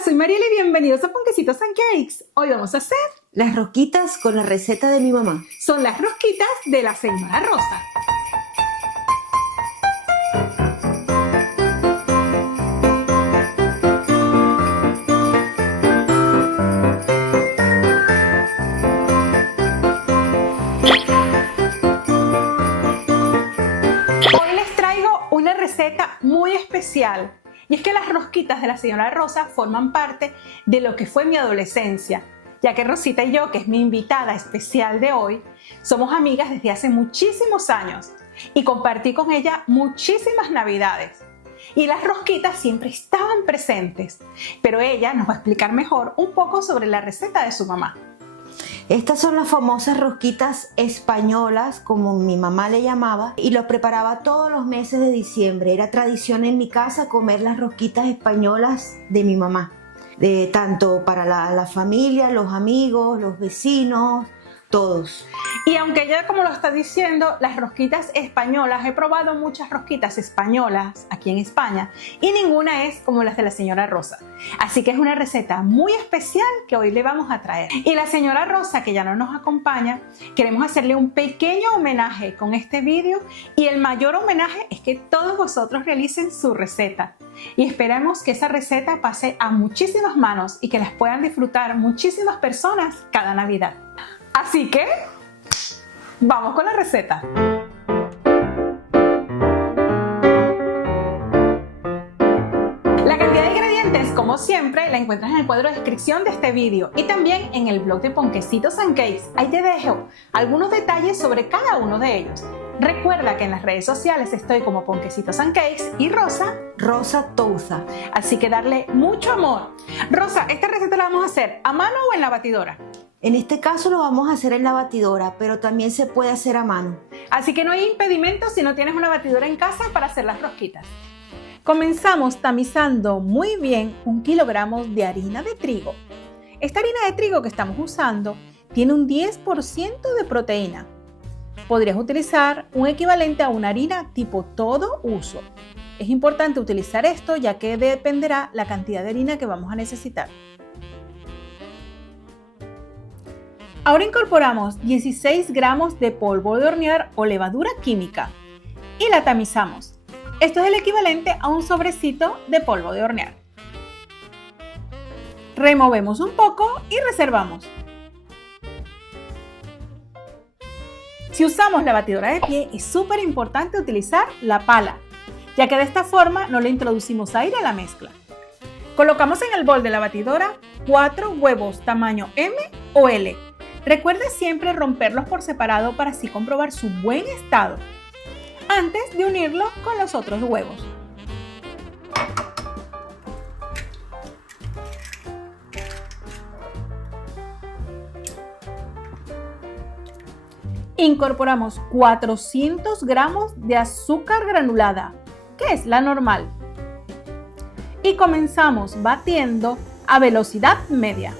Hola, soy Mariela y bienvenidos a Ponquecitos and Cakes. Hoy vamos a hacer las rosquitas con la receta de mi mamá. Son las rosquitas de la señora Rosa. Hoy les traigo una receta muy especial. Y es que las rosquitas de la señora Rosa forman parte de lo que fue mi adolescencia, ya que Rosita y yo, que es mi invitada especial de hoy, somos amigas desde hace muchísimos años y compartí con ella muchísimas navidades. Y las rosquitas siempre estaban presentes, pero ella nos va a explicar mejor un poco sobre la receta de su mamá. Estas son las famosas rosquitas españolas, como mi mamá le llamaba, y los preparaba todos los meses de diciembre. Era tradición en mi casa comer las rosquitas españolas de mi mamá, tanto para la familia, los amigos, los vecinos, todos. Y aunque ella, como lo está diciendo, las rosquitas españolas, he probado muchas rosquitas españolas aquí en España y ninguna es como las de la señora Rosa. Así que es una receta muy especial que hoy le vamos a traer. Y la señora Rosa, que ya no nos acompaña, queremos hacerle un pequeño homenaje con este vídeo, y el mayor homenaje es que todos vosotros realicen su receta. Y esperamos que esa receta pase a muchísimas manos y que las puedan disfrutar muchísimas personas cada Navidad. Así que vamos con la receta. La cantidad de ingredientes, como siempre, la encuentras en el cuadro de descripción de este vídeo y también en el blog de Ponquecitos and Cakes. Ahí te dejo algunos detalles sobre cada uno de ellos. Recuerda que en las redes sociales estoy como Ponquecitos and Cakes y Rosa Touza. Así que darle mucho amor. Rosa, ¿esta receta la vamos a hacer a mano o en la batidora? En este caso lo vamos a hacer en la batidora, pero también se puede hacer a mano. Así que no hay impedimento si no tienes una batidora en casa para hacer las rosquitas. Comenzamos tamizando muy bien 1 kilogramo de harina de trigo. Esta harina de trigo que estamos usando tiene un 10% de proteína. Podrías utilizar un equivalente a una harina tipo todo uso. Es importante utilizar esto ya que dependerá la cantidad de harina que vamos a necesitar. Ahora incorporamos 16 gramos de polvo de hornear o levadura química y la tamizamos. Esto es el equivalente a un sobrecito de polvo de hornear. Removemos un poco y reservamos. Si usamos la batidora de pie, es súper importante utilizar la pala, ya que de esta forma no le introducimos aire a la mezcla. Colocamos en el bol de la batidora 4 huevos tamaño M o L. Recuerde siempre romperlos por separado para así comprobar su buen estado, antes de unirlo con los otros huevos. Incorporamos 400 gramos de azúcar granulada, que es la normal, y comenzamos batiendo a velocidad media.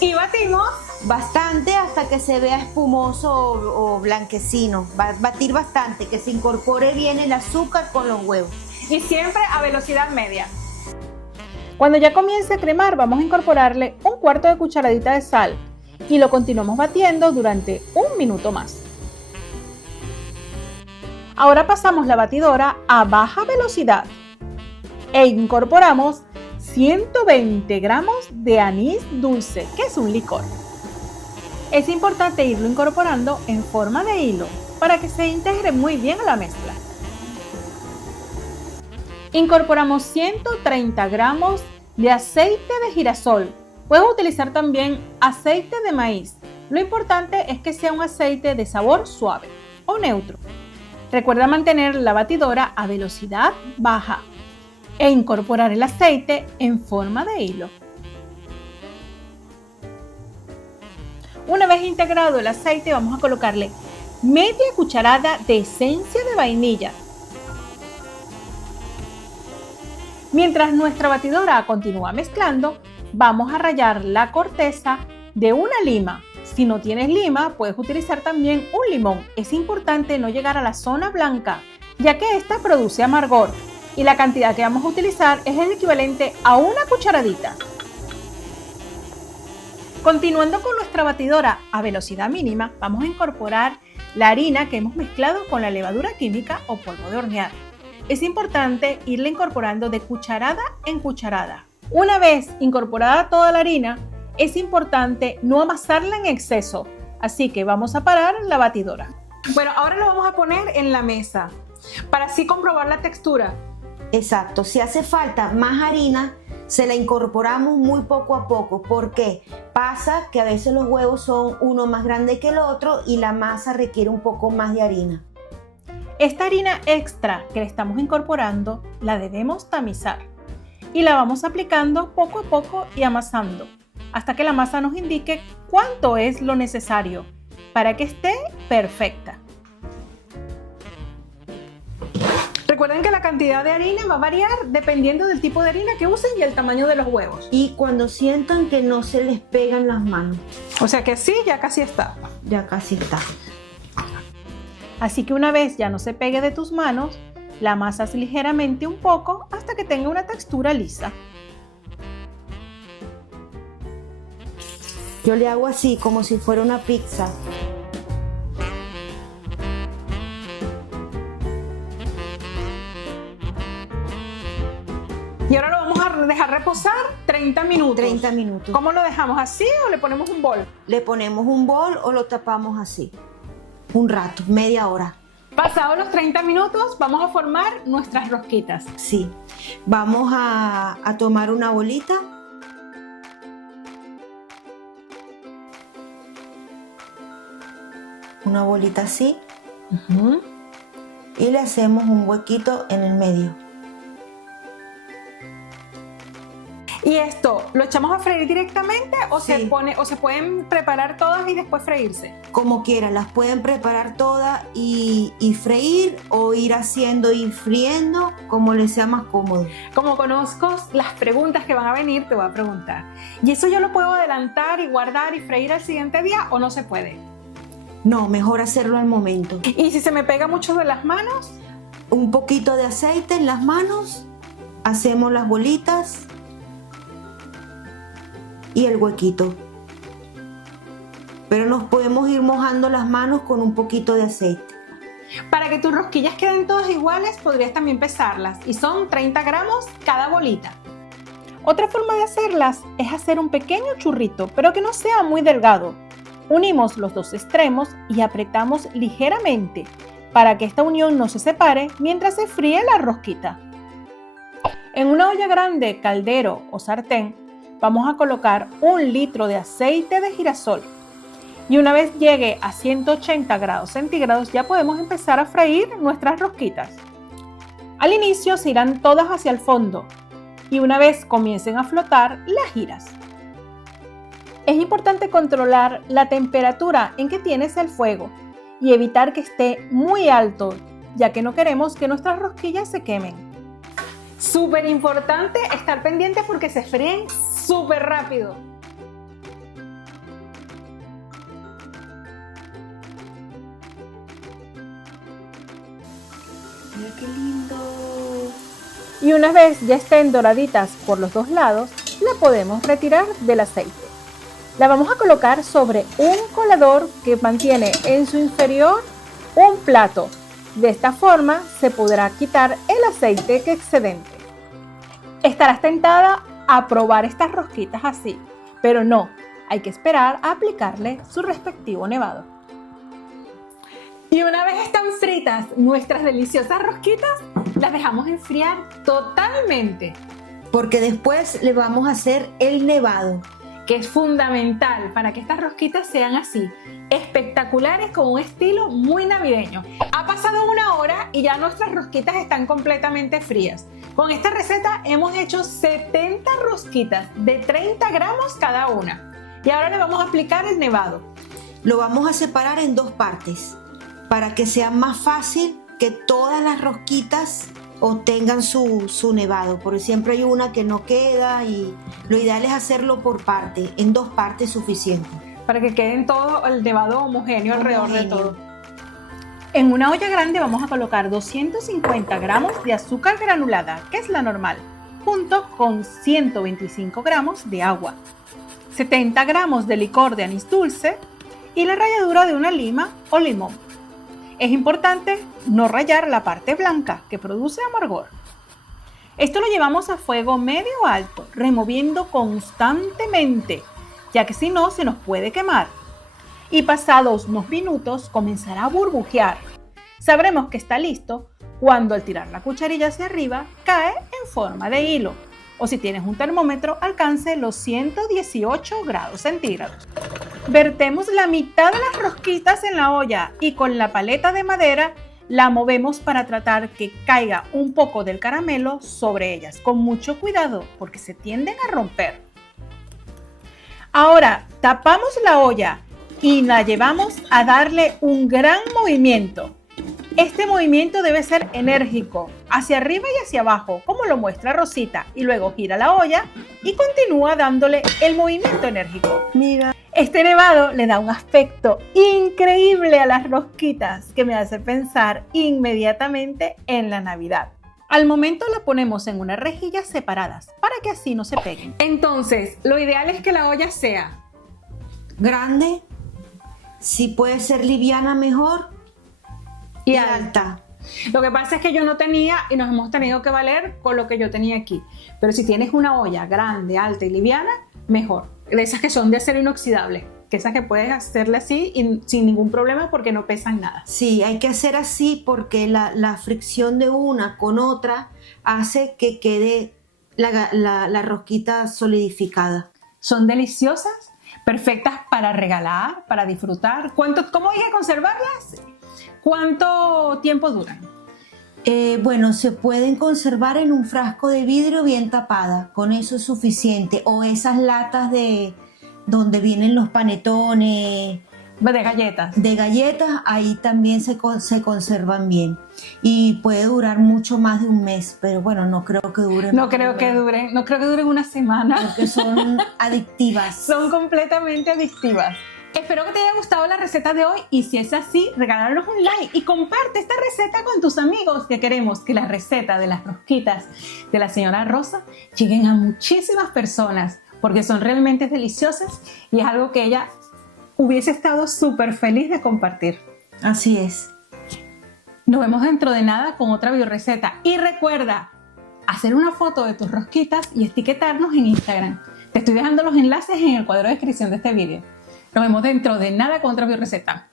Y batimos Bastante hasta que se vea espumoso o blanquecino. Batir bastante, que se incorpore bien el azúcar con los huevos. y siempre a velocidad media. Cuando ya comience a cremar, vamos a incorporarle 1/4 de cucharadita de sal y lo continuamos batiendo durante 1 minuto más. Ahora pasamos la batidora a baja velocidad e incorporamos 120 gramos de anís dulce, que es un licor. Es importante irlo incorporando en forma de hilo para que se integre muy bien a la mezcla. Incorporamos 130 gramos de aceite de girasol. Puedes utilizar también aceite de maíz. Lo importante es que sea un aceite de sabor suave o neutro. Recuerda mantener la batidora a velocidad baja e incorporar el aceite en forma de hilo. Una vez integrado el aceite, vamos a colocarle media cucharada de esencia de vainilla. Mientras nuestra batidora continúa mezclando, vamos a rallar la corteza de una lima Si no tienes lima, puedes utilizar también un limón. Es importante no llegar a la zona blanca, ya que esta produce amargor. Y la cantidad que vamos a utilizar es el equivalente a una cucharadita. Continuando con nuestra batidora a velocidad mínima, vamos a incorporar la harina que hemos mezclado con la levadura química o polvo de hornear. Es importante irla incorporando de cucharada en cucharada. Una vez incorporada toda la harina, es importante no amasarla en exceso, así que vamos a parar la batidora. Bueno, ahora lo vamos a poner en la mesa para así comprobar la textura. Exacto, si hace falta más harina, se la incorporamos muy poco a poco. ¿Por qué? Pasa que a veces los huevos son uno más grande que el otro y la masa requiere un poco más de harina. Esta harina extra que le estamos incorporando la debemos tamizar y la vamos aplicando poco a poco y amasando hasta que la masa nos indique cuánto es lo necesario para que esté perfecta. Recuerden que la cantidad de harina va a variar dependiendo del tipo de harina que usen y el tamaño de los huevos. Y cuando sientan que no se les pegan las manos. O sea que sí, ya casi está. Ya casi está. Así que una vez ya no se pegue de tus manos, la amasas ligeramente un poco hasta que tenga una textura lisa. Yo le hago así, como si fuera una pizza. Y ahora lo vamos a dejar reposar 30 minutos. 30 minutos. ¿Cómo lo dejamos, así o le ponemos un bol? Le ponemos un bol o lo tapamos así. Un rato, media hora. Pasados los 30 minutos, vamos a formar nuestras rosquitas. Sí. Vamos a tomar una bolita. Una bolita así. Y le hacemos un huequito en el medio. ¿Y esto lo echamos a freír directamente o Sí. se pueden preparar todas y después freírse? Como quieran, las pueden preparar todas y freír o ir haciendo y friendo como les sea más cómodo. Como conozco las preguntas que van a venir, te voy a preguntar. ¿Y eso yo lo puedo adelantar y guardar y freír al siguiente día o no se puede? No, mejor hacerlo al momento. ¿Y si se me pega mucho de las manos? Un poquito de aceite en las manos, hacemos las bolitas y el huequito. Pero nos podemos ir mojando las manos con un poquito de aceite. Para que tus rosquillas queden todas iguales, podrías también pesarlas y son 30 gramos cada bolita. Otra forma de hacerlas es hacer un pequeño churrito, pero que no sea muy delgado. Unimos los dos extremos y apretamos ligeramente para que esta unión no se separe mientras se fríe la rosquita. En una olla grande, caldero o sartén, vamos a colocar 1 litro de aceite de girasol. Y una vez llegue a 180 grados centígrados ya podemos empezar a freír nuestras rosquitas. Al inicio se irán todas hacia el fondo y una vez comiencen a flotar las giras. Es importante controlar la temperatura en que tienes el fuego y evitar que esté muy alto, ya que no queremos que nuestras rosquillas se quemen. Súper importante estar pendiente porque se fríen súper rápido. Mira qué lindo. Y una vez ya estén doraditas por los dos lados, la podemos retirar del aceite. La vamos a colocar sobre un colador que mantiene en su inferior un plato. De esta forma se podrá quitar el aceite que excedente. Estarás tentada a probar estas rosquitas así, pero no, hay que esperar a aplicarle su respectivo nevado. Y una vez están fritas nuestras deliciosas rosquitas, las dejamos enfriar totalmente, Porque después le vamos a hacer el nevado. que es fundamental para que estas rosquitas sean así, espectaculares con un estilo muy navideño. Ha pasado 1 hora y ya nuestras rosquitas están completamente frías. Con esta receta hemos hecho 70 rosquitas de 30 gramos cada una. Y ahora le vamos a aplicar el nevado. Lo vamos a separar en 2 partes para que sea más fácil que todas las rosquitas obtengan su nevado, porque siempre hay una que no queda y lo ideal es hacerlo por parte, en 2 partes suficiente. para que queden todo el nevado homogéneo alrededor de todo. En una olla grande vamos a colocar 250 gramos de azúcar granulada, que es la normal, junto con 125 gramos de agua, 70 gramos de licor de anís dulce y la ralladura de una lima o limón. Es importante no rallar la parte blanca que produce amargor. Esto lo llevamos a fuego medio alto, removiendo constantemente, ya que si no se nos puede quemar. Y pasados unos minutos comenzará a burbujear. Sabremos que está listo cuando al tirar la cucharilla hacia arriba cae en forma de hilo, o si tienes un termómetro alcance los 118 grados centígrados. Vertemos la mitad de las rosquitas en la olla y con la paleta de madera la movemos para tratar que caiga un poco del caramelo sobre ellas, con mucho cuidado porque se tienden a romper. Ahora tapamos la olla y la llevamos a darle un gran movimiento. Este movimiento debe ser enérgico, hacia arriba y hacia abajo, como lo muestra Rosita, y luego gira la olla y continúa dándole el movimiento enérgico. Mira. Este nevado le da un aspecto increíble a las rosquitas que me hace pensar inmediatamente en la Navidad. Al momento la ponemos en unas rejillas separadas para que así no se peguen. Entonces, lo ideal es que la olla sea grande, si puede ser liviana mejor, y alta. Lo que pasa es que yo no tenía y nos hemos tenido que valer con lo que yo tenía aquí. Pero si tienes una olla grande, alta y liviana, mejor. De esas que son de acero inoxidable, que esas que puedes hacerle así y sin ningún problema porque no pesan nada. Sí, hay que hacer así porque la fricción de una con otra hace que quede la rosquita solidificada. Son deliciosas, perfectas para regalar, para disfrutar. ¿Cómo hay que conservarlas? ¿Cuánto tiempo duran? Bueno, se pueden conservar en un frasco de vidrio bien tapada, con eso es suficiente. O esas latas de donde vienen los panetones. De galletas, ahí también se conservan bien. Y puede durar mucho más de un mes, pero bueno, no creo que duren. No creo que duren una semana. Porque son adictivas. Son completamente adictivas. Espero que te haya gustado la receta de hoy y si es así, regálanos un like y comparte esta receta con tus amigos, que queremos que la receta de las rosquitas de la señora Rosa lleguen a muchísimas personas porque son realmente deliciosas y es algo que ella hubiese estado súper feliz de compartir. Así es. Nos vemos dentro de nada con otra bioreceta y recuerda hacer una foto de tus rosquitas y etiquetarnos en Instagram. Te estoy dejando los enlaces en el cuadro de descripción de este vídeo. Nos vemos dentro de nada con otra bioreceta.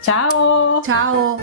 ¡Chao! Chao.